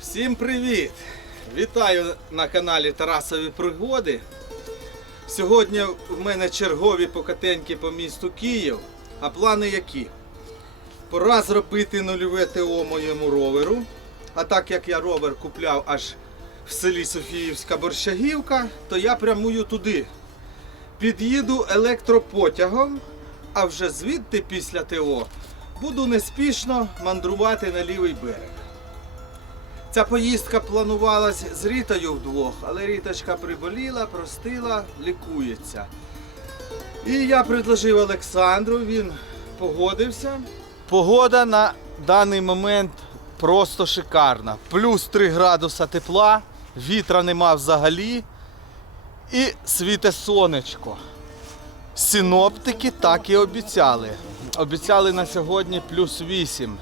Всім привіт! Вітаю на каналі Тарасові Пригоди. Сьогодні в мене чергові покатеньки по місту Київ. А плани які? Пора зробити нульове ТО моєму роверу. А так як я ровер купляв аж в селі Софіївська Борщагівка, то я прямую туди. Під'їду електропотягом, а вже звідти після ТО буду неспішно мандрувати на лівий берег. Ця поїздка планувалась з Рітою вдвох, але Ріточка приболіла, простила, лікується. І я предложив Олександру, він погодився. Погода на даний момент просто шикарна. Плюс 3 градуса тепла, вітра нема взагалі. І світе сонечко. Синоптики так і обіцяли. Обіцяли на сьогодні плюс 8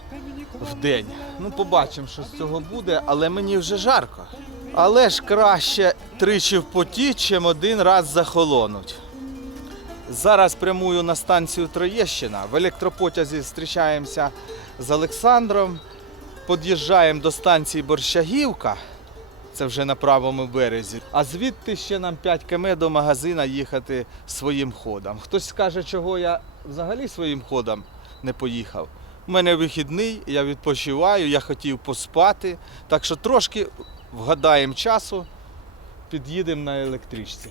в день. Ну, побачимо, що з цього буде, але мені вже жарко. Але ж краще тричі в поті, чим один раз захолонуть. Зараз прямую на станцію Троєщина. В електропотязі зустрічаємося з Олександром. Під'їжджаємо до станції Борщагівка. Це вже на правому березі. А звідти ще нам 5 км до магазина їхати своїм ходом. Хтось скаже, чого я взагалі своїм ходом не поїхав. У мене вихідний, я відпочиваю, я хотів поспати. Так що трошки вгадаємо часу, під'їдемо на електричці.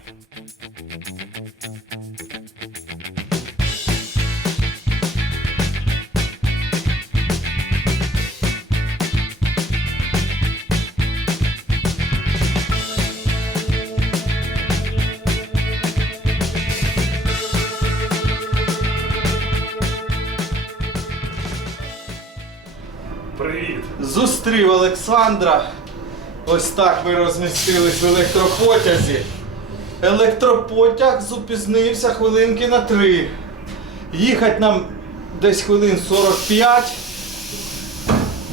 Зустрів Олександра. Ось так ми розмістились в електропотязі. Електропотяг зупізнився хвилинки на три. Їхати нам десь хвилин 45.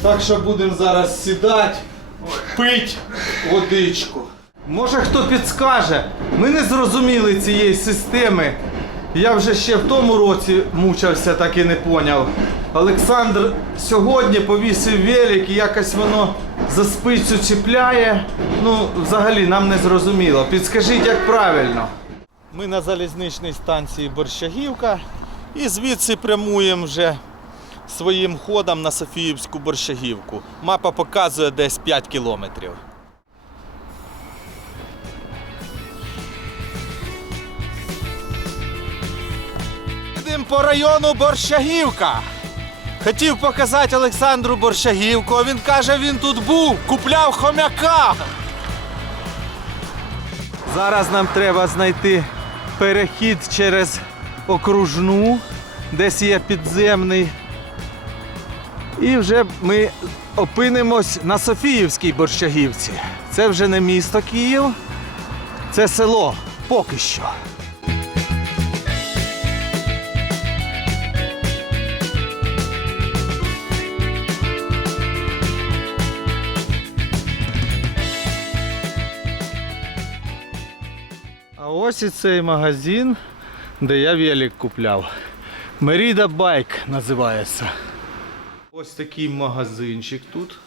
Так що будемо зараз сідати, пити водичку. Може хто підскаже, ми не зрозуміли цієї системи. Я вже ще в тому році мучився, так і не поняв. Олександр сьогодні повісив велик і якось воно за спицю чіпляє. Ну, взагалі нам не зрозуміло. Підскажіть, як правильно. Ми на залізничній станції Борщагівка і звідси прямуємо вже своїм ходом на Софіївську Борщагівку. Мапа показує десь 5 кілометрів. Їдемо по району Борщагівка. Хотів показати Олександру Борщагівку, а він каже, він тут був, купляв хомяка. Зараз нам треба знайти перехід через окружну, десь є підземний. І вже ми опинимось на Софіївській Борщагівці. Це вже не місто Київ, це село поки що. А ось і цей магазин, де я велик купляв. Merida Bike називається. Ось такий магазинчик тут.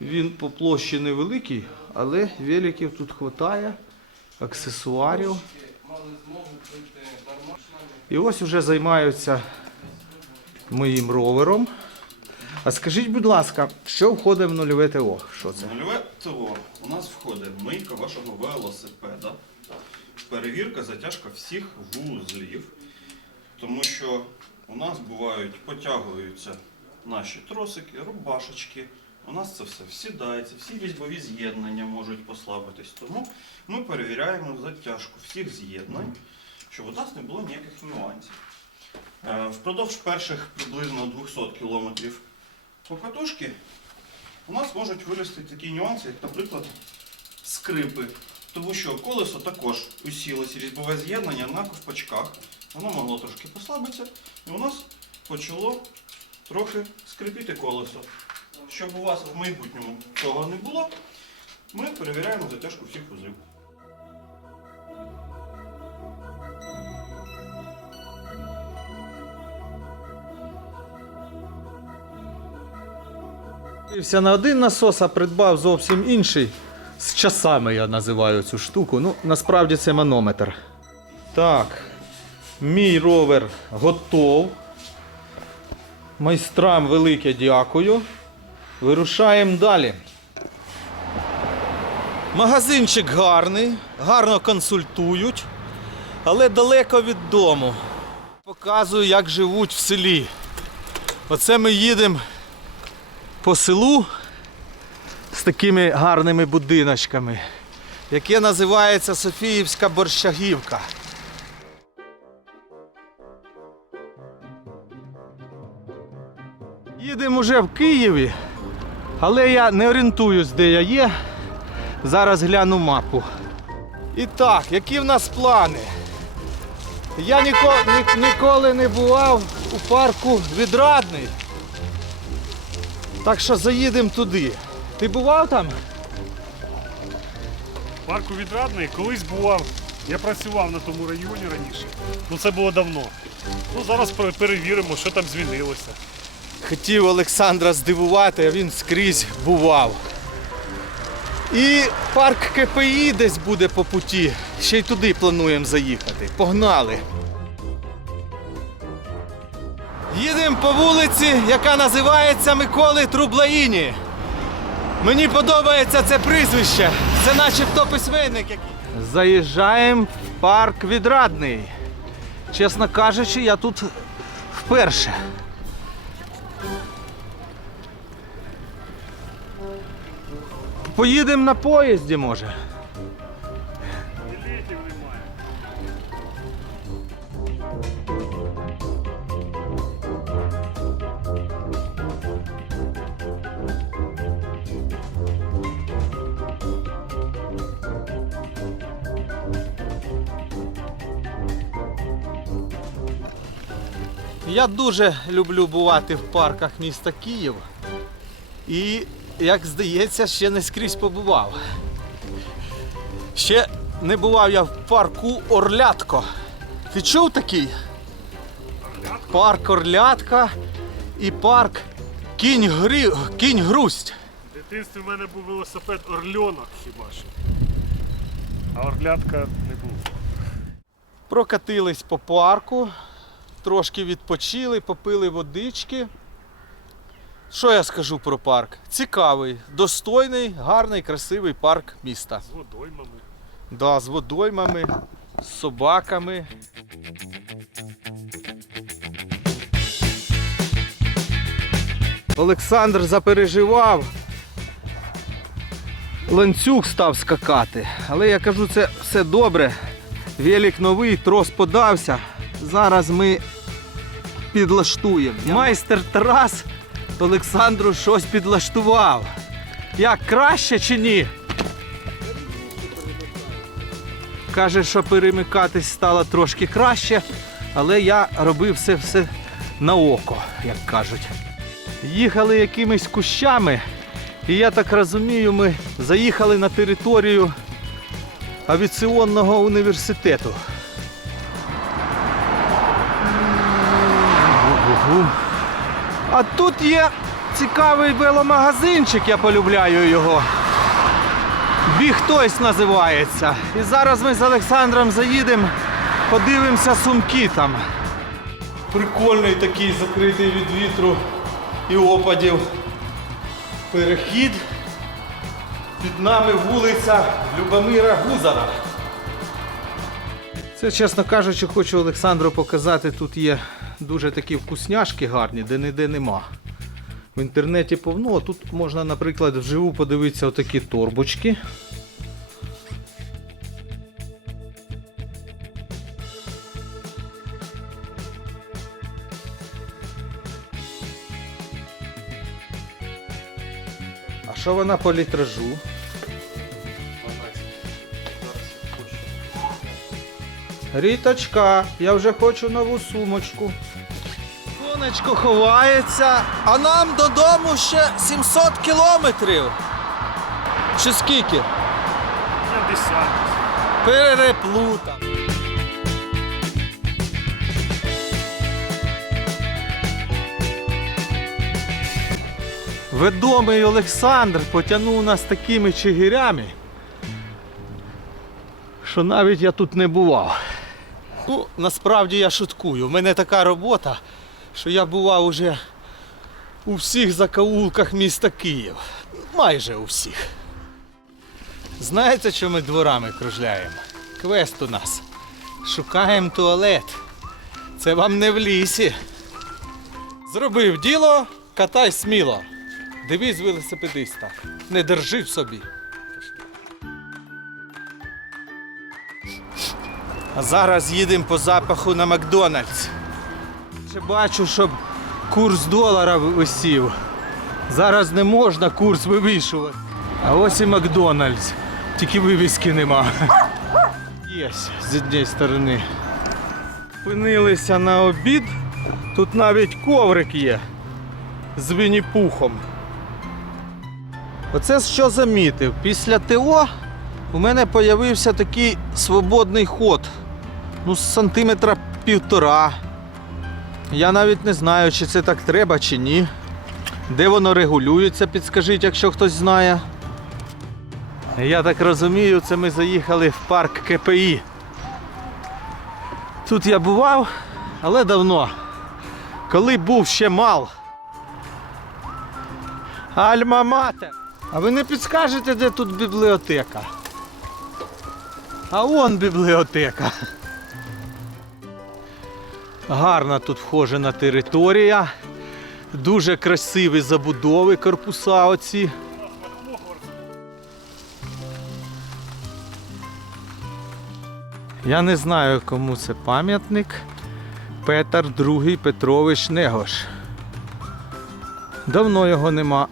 Він по площі невеликий, але великів тут вистачає, аксесуарів. І ось вже займаються моїм ровером. А скажіть, будь ласка, що входить в нульове ТО? Що це? Нульове ТО у нас входить мийка вашого велосипеда, перевірка, затяжка всіх вузлів, тому що у нас бувають, потягуються наші тросики, рубашечки. У нас це все всідається, всі різьбові з'єднання можуть послабитись. Тому ми перевіряємо затяжку всіх з'єднань, щоб у нас не було ніяких нюансів. Е, Впродовж перших приблизно 200 кілометрів покатушки у нас можуть вилізти такі нюанси, як, наприклад, скрипи тому що колесо також усілося різьбове з'єднання на ковпачках. Воно могло трошки послабитися, і у нас почало трохи скрипіти колесо. Щоб у вас в майбутньому цього не було, ми перевіряємо затяжку всіх вузлів. Дивився на один насос, а придбав зовсім інший. З часами я називаю цю штуку. Ну, насправді це манометр. Так, мій ровер готов. Майстрам велике дякую. Вирушаємо далі. Магазинчик гарний, гарно консультують, але далеко від дому. Показую, як живуть в селі. Оце ми їдемо по селу з такими гарними будиночками, яке називається Софіївська борщагівка. Їдемо вже в Києві, але я не орієнтуюсь, де я є. Зараз гляну мапу. І так, які в нас плани? Я ніко, ні- ніколи не бував у парку відрадний. Так що заїдемо туди. Ти бував там? Парку відрадний колись бував. Я працював на тому районі раніше. Ну це було давно. Ну зараз перевіримо, що там змінилося. Хотів Олександра здивувати, а він скрізь бував. І парк КПІ десь буде по путі. Ще й туди плануємо заїхати. Погнали. Їдемо по вулиці, яка називається Миколи Трублаїні. Мені подобається це прізвище. Це начебто письменник який. Заїжджаємо в парк відрадний. Чесно кажучи, я тут вперше. Поїдемо на поїзді, може. Я дуже люблю бувати в парках міста Київ. І, як здається, ще не скрізь побував. Ще не бував я в парку Орлятко. Ти чув такий? Парк Орлятка і парк Кінь, Грі... Кінь Грусть. В дитинстві в мене був велосипед Орльонок хіба що. А орлятка не був. Прокатились по парку, трошки відпочили, попили водички. Що я скажу про парк? Цікавий, достойний, гарний, красивий парк міста. З водоймами. Да, з водоймами, з собаками. Олександр запереживав. Ланцюг став скакати. Але я кажу, це все добре. Велик новий, трос подався. Зараз ми підлаштуємо. Майстер Тарас Олександру щось підлаштував. Як краще чи ні? Каже, що перемикатись стало трошки краще, але я робив все все на око, як кажуть. Їхали якимись кущами, і я так розумію, ми заїхали на територію авіаційного університету. А тут є цікавий веломагазинчик, я полюбляю його. Біг називається. І зараз ми з Олександром заїдемо, подивимося сумки там. Прикольний такий закритий від вітру і опадів. Перехід. Під нами вулиця Любомира Гузара. Це, чесно кажучи, хочу Олександру показати. Тут є дуже такі вкусняшки гарні, де ніде нема. В інтернеті повно. а Тут можна, наприклад, вживу подивитися отакі торбочки. А що вона по літражу? Ріточка, я вже хочу нову сумочку. Сонечко ховається, а нам додому ще 700 кілометрів. Чи скільки? 50. Переплутав. Ведомий Олександр потягнув нас такими чигирями, що навіть я тут не бував. Ну, насправді я шуткую. У мене така робота, що я бував уже у всіх закоулках міста Київ. Майже у всіх. Знаєте, що ми дворами кружляємо? Квест у нас. Шукаємо туалет. Це вам не в лісі. Зробив діло, катай сміло. Дивись велосипедиста. Не держи в собі. А зараз їдемо по запаху на Макдональдс. Ще бачу, щоб курс долара висів. Зараз не можна курс вивішувати. А ось і Макдональдс. Тільки вивіски нема. Є з однієї сторони. Спинилися на обід. Тут навіть коврик є з вінні-пухом. Оце що замітив. Після ТО у мене з'явився такий свободний ход. Ну, з сантиметра півтора. Я навіть не знаю, чи це так треба, чи ні. Де воно регулюється, підскажіть, якщо хтось знає. Я так розумію, це ми заїхали в парк КПІ. Тут я бував, але давно. Коли був ще мал. Альма-матер. А ви не підскажете, де тут бібліотека? А вон бібліотека. Гарна тут вхожена територія. Дуже красиві забудови, корпуса оці. Я не знаю, кому це пам'ятник. Петр II Петрович Негош. Давно його нема,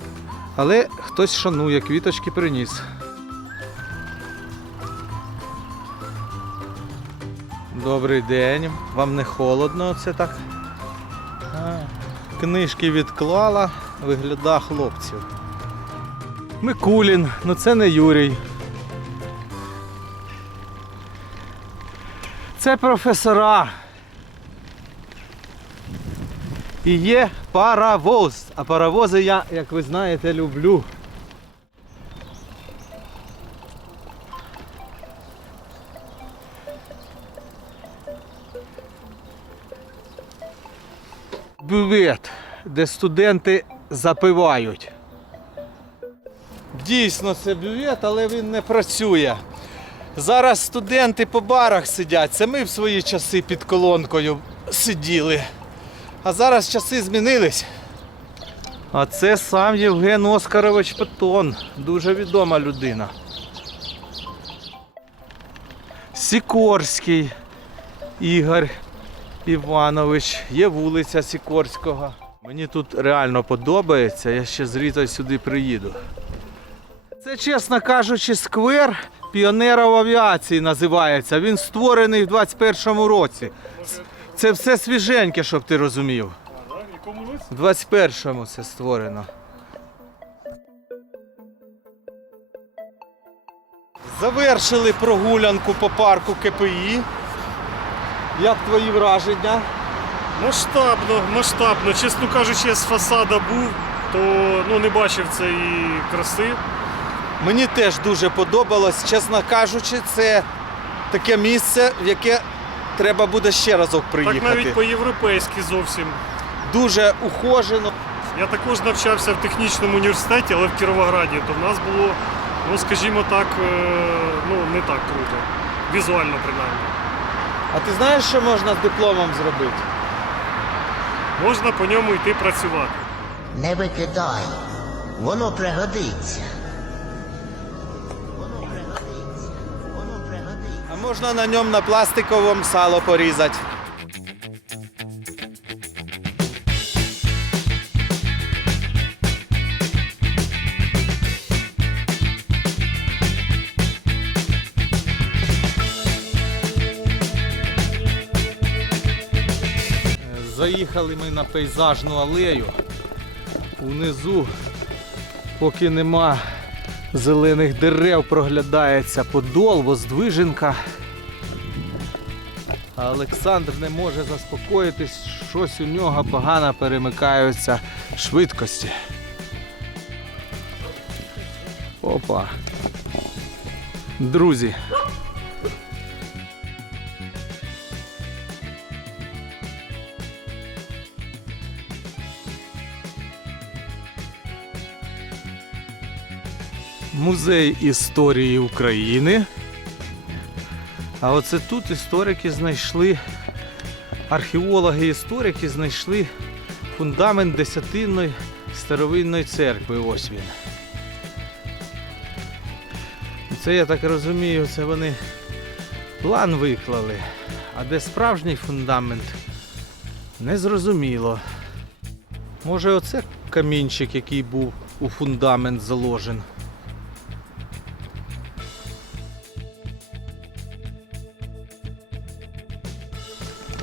але хтось шанує, квіточки приніс. Добрий день. Вам не холодно це так? Книжки відклала, вигляда хлопців. Микулін, ну це не Юрій. Це професора. І є паровоз. А паровози я, як ви знаєте, люблю. Бювет, де студенти запивають. Дійсно, це бювет, але він не працює. Зараз студенти по барах сидять. Це ми в свої часи під колонкою сиділи. А зараз часи змінились. А це сам Євген Оскарович Петон, дуже відома людина. Сікорський Ігор Іванович, є вулиця Сікорського. Мені тут реально подобається, я ще з сюди приїду. Це, чесно кажучи, сквер піонерів авіації називається. Він створений в 21-му році. Це все свіженьке, щоб ти розумів. В? В 21-му це створено. Завершили прогулянку по парку КПІ. Як твої враження? Масштабно, масштабно. Чесно кажучи, я з фасада був, то ну, не бачив цієї краси. Мені теж дуже подобалось. Чесно кажучи, це таке місце, в яке треба буде ще разок приїхати. Так навіть по-європейськи зовсім. Дуже ухожено. Я також навчався в технічному університеті, але в Кіровограді, то в нас було, ну скажімо так, е, ну не так круто. Візуально принаймні. А ти знаєш, що можна з дипломом зробити? Можна по ньому йти працювати. Не викидай. Воно пригодиться. Воно пригодиться. Воно пригодиться. А можна на ньому на пластиковому сало порізати. Заїхали ми на пейзажну алею. Унизу, поки нема зелених дерев, проглядається подол, воздвиженка. А Олександр не може заспокоїтись, щось у нього погано перемикаються швидкості. Опа. Друзі. Музей історії України. А оце тут історики знайшли, археологи-історики знайшли фундамент десятинної старовинної церкви. Ось він. Це я так розумію, це вони план виклали. А де справжній фундамент, не зрозуміло. Може оце камінчик, який був у фундамент заложен.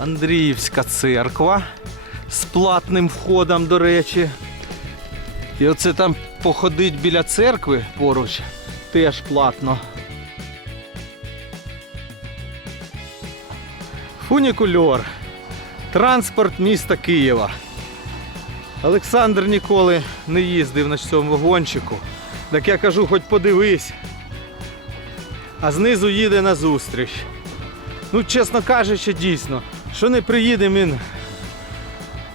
Андріївська церква з платним входом, до речі. І оце там походить біля церкви поруч теж платно. Фунікульор. Транспорт міста Києва. Олександр ніколи не їздив на цьому вагончику. Так я кажу, хоч подивись. А знизу їде на зустріч. Ну, чесно кажучи, дійсно, що не приїде він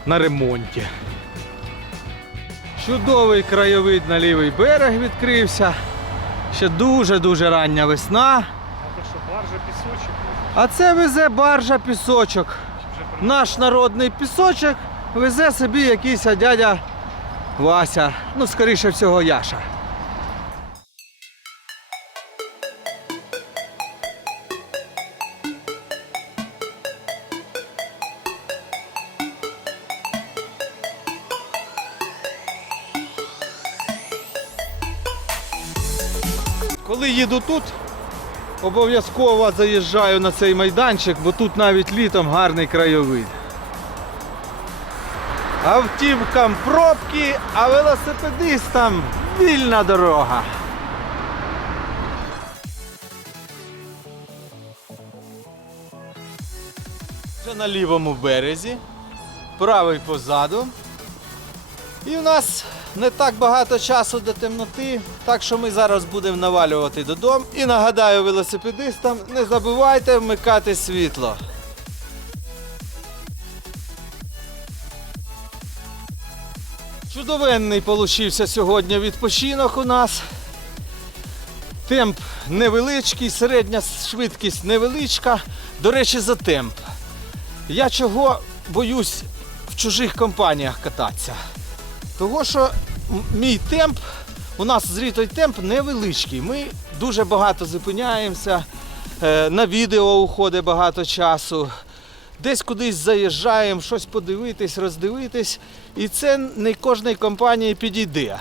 на ремонті. Чудовий краєвид на лівий берег відкрився. Ще дуже-дуже рання весна. А то що, баржа пісочок? А це везе баржа пісочок. Наш народний пісочок везе собі якийсь дядя Вася. Ну, скоріше всього, Яша. Їду тут, обов'язково заїжджаю на цей майданчик, бо тут навіть літом гарний краєвид. Автівкам пробки, а велосипедистам вільна дорога. Вже на лівому березі, правий позаду. І в нас не так багато часу до темноти, так що ми зараз будемо навалювати додому. І нагадаю велосипедистам, не забувайте вмикати світло. Чудовенний получився сьогодні відпочинок у нас. Темп невеличкий, середня швидкість невеличка. До речі, за темп. Я чого боюсь в чужих компаніях кататися? Того, що мій темп, у нас з Рітою темп невеличкий. Ми дуже багато зупиняємося, е, на відео уходить багато часу. Десь кудись заїжджаємо, щось подивитись, роздивитись. І це не кожній компанії підійде.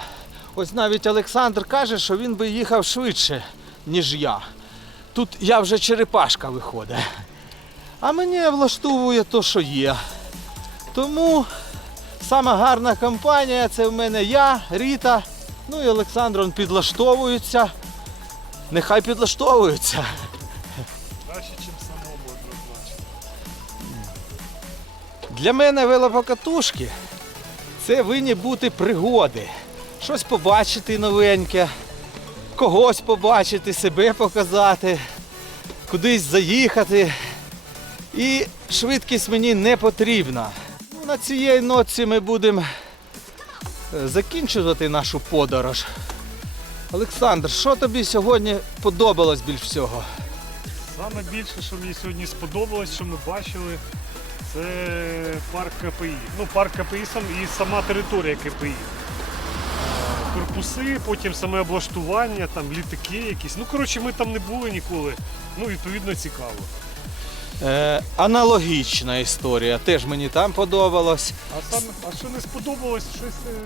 Ось навіть Олександр каже, що він би їхав швидше, ніж я. Тут я вже черепашка виходить. А мені влаштовує то, що є. Тому Сама гарна компанія це в мене я, Ріта, ну і Олександр он підлаштовуються. Нехай підлаштовуються. Краще, ніж самому однозначно. Для мене велопокатушки це винні бути пригоди. Щось побачити новеньке, когось побачити, себе показати, кудись заїхати. І швидкість мені не потрібна. На цієї ноці ми будемо е, закінчувати нашу подорож. Олександр, що тобі сьогодні подобалось більш всього? Саме більше, що мені сьогодні сподобалось, що ми бачили, це парк КПІ. Ну, парк КПІ сам і сама територія КПІ. Е, Корпуси, потім саме облаштування, там літаки якісь. Ну, коротше, ми там не були ніколи. Ну, відповідно, цікаво. Е, аналогічна історія, теж мені там подобалось. А саме, а що не сподобалось, щось е,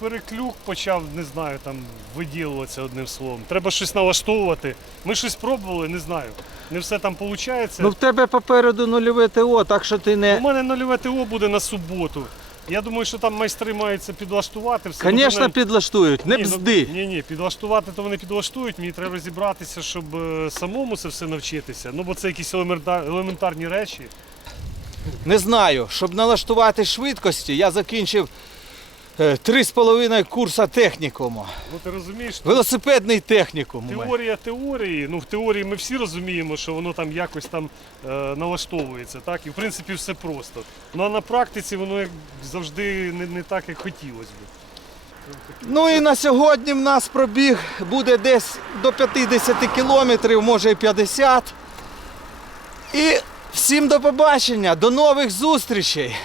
переклюк почав, не знаю, там виділуватися одним словом. Треба щось налаштовувати. Ми щось пробували, не знаю. Не все там виходить. Ну в тебе попереду нульове ТО, так що ти не. У мене нульове ТО буде на суботу. Я думаю, що там майстри маються підлаштувати. Все Звісно, підлаштують, не ну, бзди. Ні, ні, підлаштувати то вони підлаштують. Мені треба розібратися, щоб е, самому це все навчитися. Ну бо це якісь елементарні речі. Не знаю, щоб налаштувати швидкості, я закінчив три з половиною курса технікуму. Ну ти розумієш, Велосипедний технікум. Теорія теорії. Ну в теорії ми всі розуміємо, що воно там якось там е, налаштовується, так? І в принципі все просто. Ну а на практиці воно як завжди не, не так, як хотілося б. Ну і на сьогодні в нас пробіг буде десь до 50 кілометрів, може і 50. І всім до побачення, до нових зустрічей!